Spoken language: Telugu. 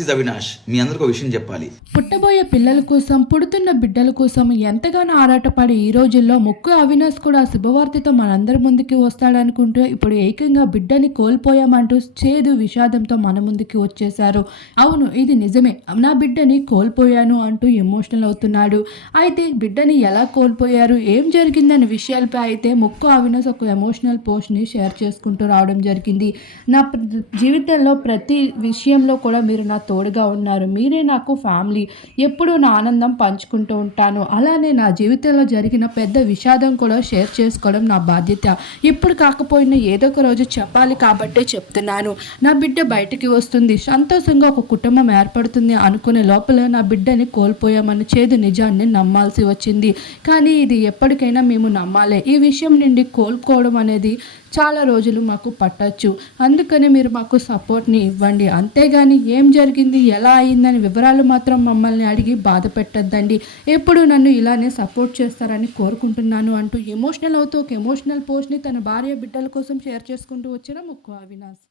అవినాష్ మీ అందరికి ఒక విషయం చెప్పాలి. పుట్టబోయే పిల్లల కోసం పుడుతున్న బిడ్డల కోసం ఎంతగానో ఆరాటపడే ఈ రోజుల్లో ముక్కు అవినాష్ కూడా శుభవార్తతో మనందరి ముందుకి వస్తాడనుకుంటూ ఇప్పుడు ఏకంగా బిడ్డని కోల్పోయామంటూ చేదు విషాదంతో మన ముందుకి వచ్చేశారు. అవును ఇది నిజమే. నా బిడ్డని కోల్పోయాను అంటూ ఎమోషనల్ అవుతున్నాడు. అయితే బిడ్డని ఎలా కోల్పోయారు? ఏం జరిగిందనే విషయాలపై అయితే ముక్కు అవినాష్ ఒక ఎమోషనల్ పోస్ట్ని షేర్ చేసుకుంటూ రావడం జరిగింది. నా ప్ర- జీవితంలో ప్రతి విషయంలో కూడా మీరు నా తోడుగా ఉన్నారు. మీరే నాకు ఫ్యామిలీ. ఎప్పుడూ నా ఆనందం పంచుకుంటూ ఉంటాను. అలానే నా జీవితంలో జరిగిన పెద్ద విషాదం కూడా షేర్ చేసుకోవడం నా బాధ్యత. ఇప్పుడు కాకపోయినా ఏదో ఒక రోజు చెప్పాలి కాబట్టే చెప్తున్నాను. నా బిడ్డ బయటికి వస్తుంది. సంతోషంగా ఒక కుటుంబం ఏర్పడుతుంది అనుకునే లోపల నా బిడ్డని కోల్పోయామన్న చేదు నిజాన్ని నమ్మాల్సి వచ్చింది. కానీ ఇది ఎప్పటికైనా మేము నమ్మాలి. ఈ విషయం నుండి కోలుకోవడం అనేది చాలా రోజులు మాకు పట్టచ్చు. అందుకని మీరు మాకు సపోర్ట్ని ఇవ్వండి. అంతేగాని ఏం జరిగింది? ఎలా అయిందని వివరాలు మాత్రం మమ్మల్ని అడిగి బాధ పెట్టద్దండి ఎప్పుడు నన్ను ఇలానే సపోర్ట్ చేస్తారని కోరుకుంటున్నాను అంటూ ఎమోషనల్ అవుతూ ఒక ఎమోషనల్ పోస్ట్ని తన భార్య బిడ్డల కోసం షేర్ చేసుకుంటూ వచ్చిన ముక్కు అవినాశ్